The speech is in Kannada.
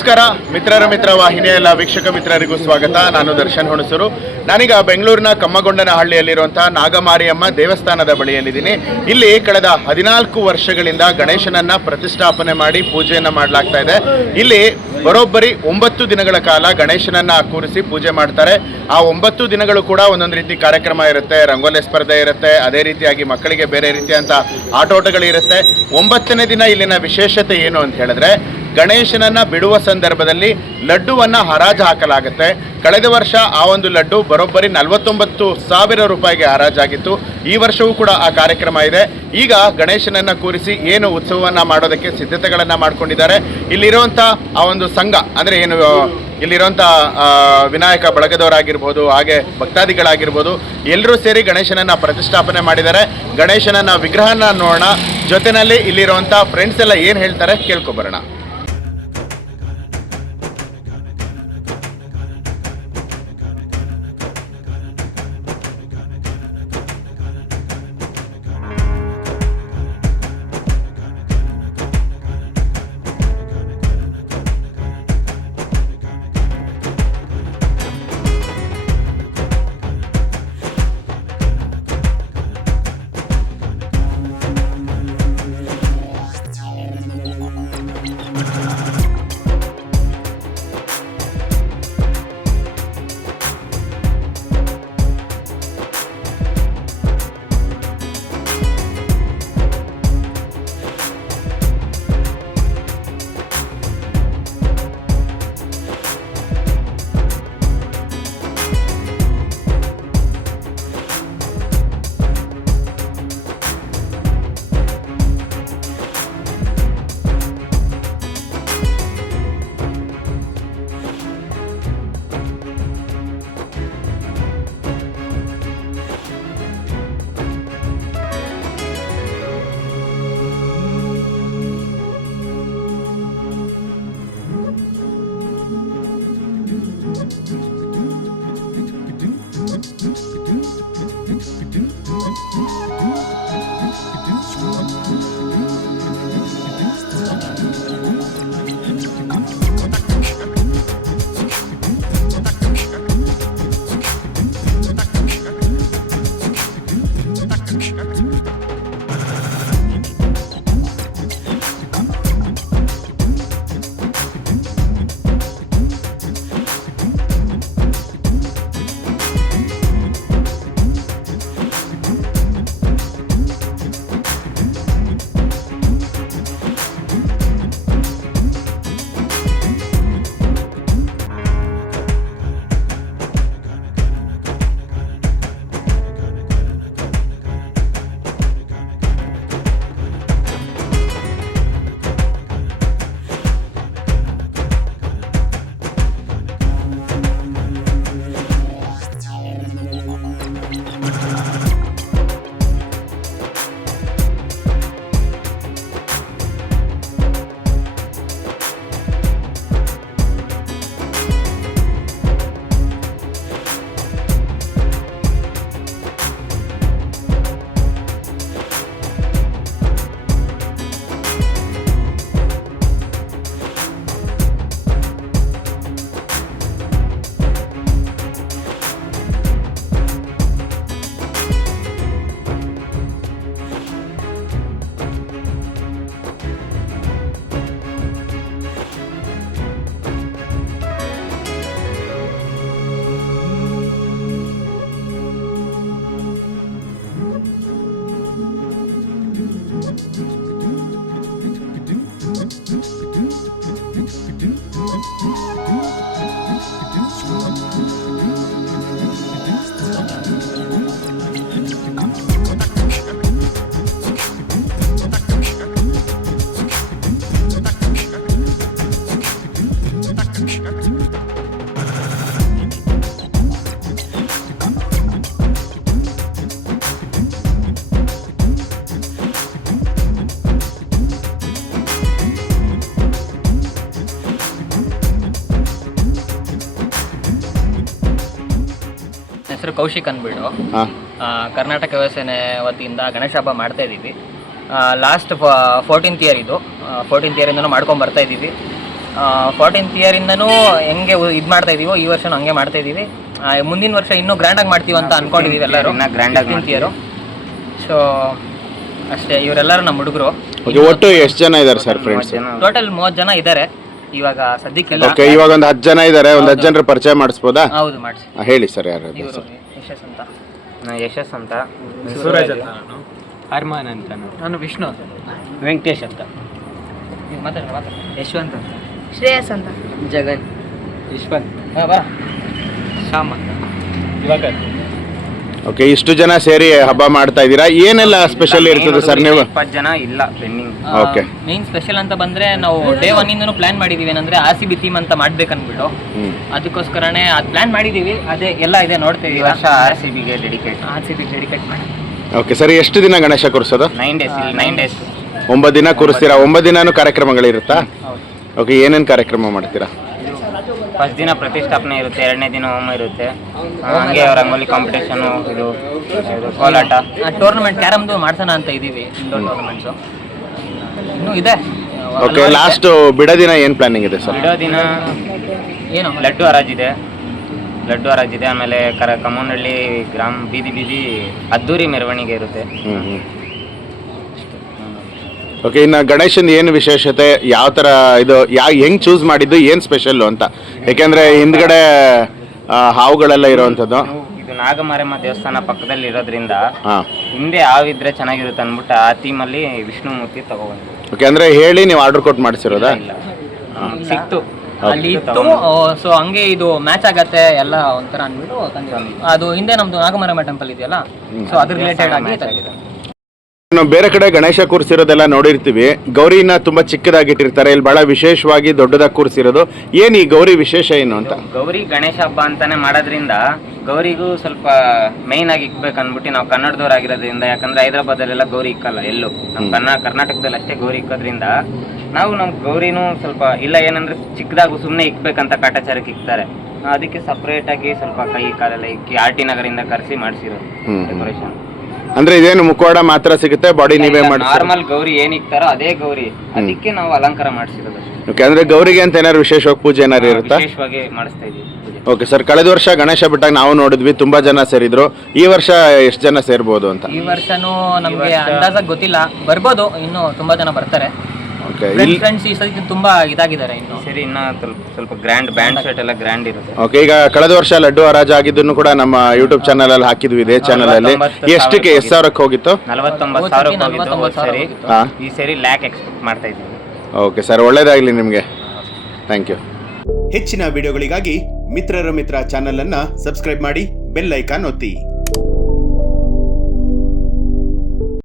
ನಮಸ್ಕಾರ ಮಿತ್ರರ ಮಿತ್ರ ವಾಹಿನಿಯ ಎಲ್ಲ ವೀಕ್ಷಕ ಮಿತ್ರರಿಗೂ ಸ್ವಾಗತ. ನಾನು ದರ್ಶನ್ ಹುಣಸೂರು. ನಾನೀಗ ಬೆಂಗಳೂರಿನ ಕಮ್ಮಗೊಂಡನಹಳ್ಳಿಯಲ್ಲಿರುವಂತಹ ನಾಗಮಾರಿಯಮ್ಮ ದೇವಸ್ಥಾನದ ಬಳಿಯಲ್ಲಿದ್ದೀನಿ. ಇಲ್ಲಿ ಕಳೆದ 14 ವರ್ಷಗಳಿಂದ ಗಣೇಶನನ್ನ ಪ್ರತಿಷ್ಠಾಪನೆ ಮಾಡಿ ಪೂಜೆಯನ್ನು ಮಾಡಲಾಗ್ತಾ ಇದೆ. ಇಲ್ಲಿ ಬರೋಬ್ಬರಿ 9 ದಿನಗಳ ಕಾಲ ಗಣೇಶನನ್ನ ಕೂರಿಸಿ ಪೂಜೆ ಮಾಡ್ತಾರೆ. ಆ 9 ದಿನಗಳು ಕೂಡ ಒಂದೊಂದು ರೀತಿ ಕಾರ್ಯಕ್ರಮ ಇರುತ್ತೆ, ರಂಗೋಲಿ ಸ್ಪರ್ಧೆ ಇರುತ್ತೆ, ಅದೇ ರೀತಿಯಾಗಿ ಮಕ್ಕಳಿಗೆ ಬೇರೆ ರೀತಿಯಂತ ಆಟೋಟಗಳಿರುತ್ತೆ. 9ನೇ ದಿನ ಇಲ್ಲಿನ ವಿಶೇಷತೆ ಏನು ಅಂತ ಹೇಳಿದ್ರೆ, ಗಣೇಶನನ್ನ ಬಿಡುವ ಸಂದರ್ಭದಲ್ಲಿ ಲಡ್ಡುವನ್ನ ಹರಾಜು ಹಾಕಲಾಗುತ್ತೆ. ಕಳೆದ ವರ್ಷ ಆ ಒಂದು ಲಡ್ಡು ಬರೋಬ್ಬರಿ 49,000 ರೂಪಾಯಿಗೆ ಹರಾಜಾಗಿತ್ತು. ಈ ವರ್ಷವೂ ಕೂಡ ಆ ಕಾರ್ಯಕ್ರಮ ಇದೆ. ಈಗ ಗಣೇಶನನ್ನ ಕೂರಿಸಿ ಏನು ಉತ್ಸವವನ್ನು ಮಾಡೋದಕ್ಕೆ ಸಿದ್ಧತೆಗಳನ್ನು ಮಾಡ್ಕೊಂಡಿದ್ದಾರೆ. ಇಲ್ಲಿರುವಂಥ ಆ ಒಂದು ಸಂಘ ಅಂದರೆ ಏನು ಇಲ್ಲಿರುವಂಥ ವಿನಾಯಕ ಬಳಗದವರಾಗಿರ್ಬೋದು, ಹಾಗೆ ಭಕ್ತಾದಿಗಳಾಗಿರ್ಬೋದು, ಎಲ್ಲರೂ ಸೇರಿ ಗಣೇಶನನ್ನ ಪ್ರತಿಷ್ಠಾಪನೆ ಮಾಡಿದ್ದಾರೆ. ಗಣೇಶನನ್ನ ವಿಗ್ರಹನ ನೋಡೋಣ, ಜೊತೆಯಲ್ಲಿ ಇಲ್ಲಿರುವಂಥ ಫ್ರೆಂಡ್ಸ್ ಎಲ್ಲ ಏನು ಹೇಳ್ತಾರೆ ಕೇಳ್ಕೊಬರೋಣ. ಹೆಸರು ಕೌಶಿಕ್ ಅಂದ್ಬಿಟ್ಟು ಕರ್ನಾಟಕ ಯುವಸೇನೆ ವತಿಯಿಂದ ಗಣೇಶ ಹಬ್ಬ ಮಾಡ್ತಾ ಇದ್ದೀವಿ. ಲಾಸ್ಟ್ 14th ಇಯರ್ ಇದು. 14th ಇಯರಿಂದನೂ ಮಾಡ್ಕೊಂಡು ಬರ್ತಾ ಇದ್ದೀವಿ. 14th ಇಯರಿಂದನೂ ಹೆಂಗೆ ಇದು ಮಾಡ್ತಾ ಇದೀವೋ ಈ ವರ್ಷನೂ ಹಂಗೆ ಮಾಡ್ತಾ ಇದೀವಿ. ಮುಂದಿನ ವರ್ಷ ಇನ್ನೂ ಗ್ರ್ಯಾಂಡಾಗಿ ಮಾಡ್ತೀವಿ ಅಂತ ಅನ್ಕೊಂಡಿದೀವಿ ಎಲ್ಲರೂ. ಗ್ರ್ಯಾಂಡಾಗಿ ಇಯರು. ಸೊ ಅಷ್ಟೇ, ಇವರೆಲ್ಲರೂ ನಮ್ಮ ಹುಡುಗರು. ಒಟ್ಟು ಎಷ್ಟು ಜನ ಇದ್ದಾರೆ ಸರ್ ಫ್ರೆಂಡ್ಸ್? ಟೋಟಲ್ 30 ಜನ ಇದ್ದಾರೆ ಇವಾಗ ಸದ್ಯಕ್ಕಿಲ್ಲ. ಓಕೆ, ಇವಾಗ ಒಂದು 10 ಜನ ಇದ್ದಾರೆ. ಒಂದು 10 ಜನರ ಪರಿಚಯ ಮಾಡಿಸ್ಬೋದಾ? ಹೌದು, ಮಾಡಿಸಿ. ಹೇಳಿ ಸರ್, ಯಾರು? ಇವರು ಯಶಸ್ ಅಂತ. ಯಶಸ್ ಅಂತ. ಸೂರಜ್ ಅಂತ. ಅರ್ಮಾನ್ ಅಂತ. ನಾನು ವಿಷ್ಣು ಅಂತ. ವೆಂಕಟೇಶ್ ಅಂತ. ಮಾತಾಡ. ಯಶವಂತ್ ಅಂತ. ಶ್ರೇಯಸ್ ಅಂತ. ಜಗನ್. ಯಶವಂತ್. ಬಾ. ಶ್ಯಾಮ್ ಅಂತ. ಇವಾಗ ಓಕೆ, ಇಷ್ಟು ಜನ ಸೇರಿ ಹಬ್ಬ ಮಾಡ್ತಾ ಇದ್ದೀರಾ. ಏನೆಲ್ಲ ಸ್ಪೆಷಲ್ ಇರ್ತದೆ ಸರ್? ನೀವು 20 ಜನ ಇಲ್ಲ ಪೆಂಡಿಂಗ್. ಓಕೆ, ಮೇನ್ ಸ್ಪೆಷಲ್ ಅಂತ ಬಂದ್ರೆ ನಾವು ಡೇ 1 ಇಂದನೂ ಪ್ಲಾನ್ ಮಾಡಿದೀವಿ. ಏನಂದ್ರೆ RCB ಥೀಮ್ ಅಂತ ಮಾಡ್ಬೇಕನ್ಬಿಟ್ಟು ಅದಕ್ಕೋಸ್ಕರನೇ ಅದು ಪ್ಲಾನ್ ಮಾಡಿದೀವಿ. ಅದೇ ಎಲ್ಲ ಇದೆ, ನೋಡ್ತೀವಿ. ಈ ವರ್ಷ RCBಗೆ ಡೆಡಿಕೇಟ್ ಮಾಡಿ. ಓಕೆ ಸರಿ, ಎಷ್ಟು ದಿನ ಗಣೇಶ ಕೂರಿಸೋದು? 9 days. 9 days. 9 ದಿನ ಕೂರಿಸ್ತೀರಾ? 9 ದಿನಾನು ಕಾರ್ಯಕ್ರಮಗಳಿರುತ್ತಾ? ಹೌದು. ಓಕೆ, ಏನೇನು ಕಾರ್ಯಕ್ರಮ ಮಾಡ್ತೀರಾ? ಫಸ್ಟ್ ದಿನ ಪ್ರತಿಷ್ಠಾಪನೆ ಇರುತ್ತೆ, 2ನೇ ದಿನ ಹೋಮ ಇರುತ್ತೆ. ಹಂಗೆ ರಂಗೋಲಿ ಕಾಂಪಿಟೇಷನ್, ಇದು ಕೋಲಾಟ, ಟೂರ್ನಮೆಂಟ್ ಕ್ಯಾರಮ್ದು ಮಾಡ್ಸೋಣ ಅಂತ ಇದೀವಿ. ಇಂಡೋರ್ ಟೂರ್ನಮೆಂಟ್ಸು ಇನ್ನೂ ಇದೆ. ಓಕೆ, ಲಾಸ್ಟ್ ಬಿಡೋ ದಿನ ಏನು ಪ್ಲಾನಿಂಗ್ ಇದೆ ಸರ್? ಬಿಡೋ ದಿನ ಏನು ಲಡ್ಡು ಹರಾಜಿದೆ. ಆಮೇಲೆ ಕಮ್ಮನಹಳ್ಳಿ ಗ್ರಾಮ ಬೀದಿ ಅದ್ದೂರಿ ಮೆರವಣಿಗೆ ಇರುತ್ತೆ. ಓಕೆ, ಇನ್ನು ಗಣೇಶನ್ ಏನು ವಿಶೇಷತೆ, ಯಾವ ಥರ ಇದು, ಹೆಂಗೆ ಚೂಸ್ ಮಾಡಿದ್ದು, ಏನು ಸ್ಪೆಷಲ್ಲು ಅಂತ? ಯಾಕೆಂದರೆ ಹಿಂದ್ಗಡೆ ಹಾವುಗಳೆಲ್ಲ ಇರೋವಂಥದ್ದು. ಇದು ನಾಗಮಾರಮ್ಮ ದೇವಸ್ಥಾನ ಪಕ್ಕದಲ್ಲಿ ಇರೋದ್ರಿಂದ ಹಾಂ, ಹಿಂದೆ ಹಾವಿದ್ರೆ ಚೆನ್ನಾಗಿರುತ್ತೆ ಅಂದ್ಬಿಟ್ಟು ಆ ಥೀಮಲ್ಲಿ ವಿಷ್ಣು ಮೂರ್ತಿ ತಗೊಬಂದ್ವಿ. ಓಕೆ, ಅಂದರೆ ಹೇಳಿ ನೀವು ಆರ್ಡರ್ ಕೊಟ್ಟು ಮಾಡಿಸಿರೋದಾ? ಇಲ್ಲ, ಸಿಕ್ತು ಅಲ್ಲಿ ಇತ್ತು. ಸೊ ಹಂಗೆ ಇದು ಮ್ಯಾಚ್ ಆಗತ್ತೆ ಎಲ್ಲ ಒಂಥರ ಅಂದ್ಬಿಟ್ಟು ತಂದಿರೋದು. ಅದು ಹಿಂದೆ ನಮ್ದು ನಾಗಮಾರಮ್ಮ ಟೆಂಪಲ್ ಇದೆಯಲ್ಲ, ಸೊ ಅದ್ರ ರಿಲೇಟೆಡ್ ಆಗಿ ತಂದಿರೋದು. ನಾವು ಬೇರೆ ಕಡೆ ಗಣೇಶ ಕೂರಿಸಿರೋದೆಲ್ಲ ನೋಡಿರ್ತೀವಿ. ಗೌರಿನ ತುಂಬಾ ಚಿಕ್ಕದಾಗಿಟ್ಟಿರ್ತಾರೆ, ಇಲ್ಲಿ ಬಹಳ ವಿಶೇಷವಾಗಿ ದೊಡ್ಡದಾಗಿ ಕೂರಿಸಿರೋದು. ಏನು ಈ ಗೌರಿ ವಿಶೇಷ ಏನು ಅಂತ? ಗೌರಿ ಗಣೇಶ ಹಬ್ಬ ಅಂತಾನೆ ಮಾಡೋದ್ರಿಂದ ಗೌರಿಗೂ ಸ್ವಲ್ಪ ಮೈನ್ ಆಗಿ ಇಕ್ಬೇಕು ಅಂದ್ಬಿಟ್ಟು ನಾವು ಕನ್ನಡದವರಾಗಿರೋದ್ರಿಂದ, ಯಾಕಂದ್ರೆ ಹೈದರಾಬಾದಲ್ಲೆಲ್ಲ ಗೌರಿ ಇಕ್ಕಲ್ಲ ಎಲ್ಲೂ, ನಮ್ಮ ಕರ್ನಾಟಕದಲ್ಲಿ ಅಷ್ಟೇ ಗೌರಿ ಇಕ್ಕೋದ್ರಿಂದ ನಾವು ನಮ್ಮ ಗೌರಿನೂ ಸ್ವಲ್ಪ ಇಲ್ಲ ಏನಂದ್ರೆ ಚಿಕ್ಕದಾಗು ಸುಮ್ಮನೆ ಇಕ್ಬೇಕಂತ ಕಾಟಾಚಾರಕ್ಕೆ ಇಕ್ತಾರೆ. ಅದಕ್ಕೆ ಸಪ್ರೇಟ್ ಆಗಿ ಸ್ವಲ್ಪ ಕೈ ಕಾಲೆಲ್ಲ ಇಕ್ಕಿ RT ನಗರಿಂದ ಕರೆಸಿ ಮಾಡಿಸಿರೋದು ಡೆಕೋರೇಷನ್. ಅಂದ್ರೆ ಇದೇನು ಮುಖವಾಡ ಮಾತ್ರ ಸಿಗುತ್ತೆ, ಬಾಡಿ ನೀವೇ ಮಾಡಿ? ನಾರ್ಮಲ್ ಗೌರಿ ಏನ್ ಇಕ್ತಾರೋ ಅದೇ ಗೌರಿ, ಅದಕ್ಕೆ ನಾವು ಅಲಂಕಾರ ಮಾಡಿಸಿರೋದು ಅಷ್ಟೇ. ಓಕೆ, ಅಂದ್ರೆ ಗೌರಿಗೆ ಅಂತ ಏನಾದ್ರು ವಿಶೇಷವಾಗಿ ಪೂಜೆ ಏನಾದ್ರು ಇರುತ್ತಾ? ವಿಶೇಷವಾಗಿ ಮಾಡಿಸ್ತಾ ಇದೀವಿ. ಓಕೆ ಸರ್, ಕಳೆದ ವರ್ಷ ಗಣೇಶ ಬಿಟ್ಟಾಗ ನಾವು ನೋಡಿದ್ವಿ, ತುಂಬಾ ಜನ ಸೇರಿದ್ರು. ಈ ವರ್ಷ ಎಷ್ಟು ಜನ ಸೇರ್ಬೋದು ಅಂತ? ಈ ವರ್ಷನೂ ನಮ್ಗೆ ಅಂದಾಜಾಗಿ ಗೊತ್ತಿಲ್ಲ, ಬರ್ಬೋದು, ಇನ್ನು ತುಂಬಾ ಜನ ಬರ್ತಾರೆ. ಓಕೆ, ಫ್ರೆಂಡ್ಸ್ ಈ ಸತಿ ತುಂಬಾ ಇದಾಗಿದ್ದಾರೆ ಇನ್ನು. ಸರಿ, ಇನ್ನ ಸ್ವಲ್ಪ ಗ್ರ್ಯಾಂಡ್ ಬ್ಯಾಂಡ್ ಸೆಟ್ ಎಲ್ಲ ಗ್ರ್ಯಾಂಡ್ ಇರುತ್ತೆ. ಓಕೆ, ಈಗ ಕಳೆದ ವರ್ಷ ಲಡ್ಡು ಹರಾಜು ಆಗಿದ್ದನ್ನು ಕೂಡ ನಮ್ಮ ಯೂಟ್ಯೂಬ್ ಚಾನಲ್ ಅಲ್ಲಿ ಹಾಕಿದ್ವಿ, ಇದೇ ಚಾನಲ್ ಅಲ್ಲಿ. ಎಷ್ಟು ಸಾವಿರಕ್ಕೆ ಹೋಗಿತ್ತು? 49,000 ಹೋಗಿತ್ತು ಸರಿ. ಹಾ, ಈ ಸರಿ ಲ್ಯಾಕ್ ಎಕ್ಸ್ಪೆಕ್ಟ್ ಮಾಡ್ತಾ ಇದ್ದೀವಿ. ಓಕೆ ಸರ್, ಒಳ್ಳೇದಾಗ್ಲಿ ನಿಮಗೆ. Thank you. ಹೆಚ್ಚಿನ ವಿಡಿಯೋಗಳಿಗಾಗಿ ಮಿತ್ರರ ಮಿತ್ರ ಚಾನಲ್ ಅನ್ನ ಸಬ್ಸ್ಕ್ರೈಬ್ ಮಾಡಿ, ಬೆಲ್ ಐಕಾನ್ ಒತ್ತಿ.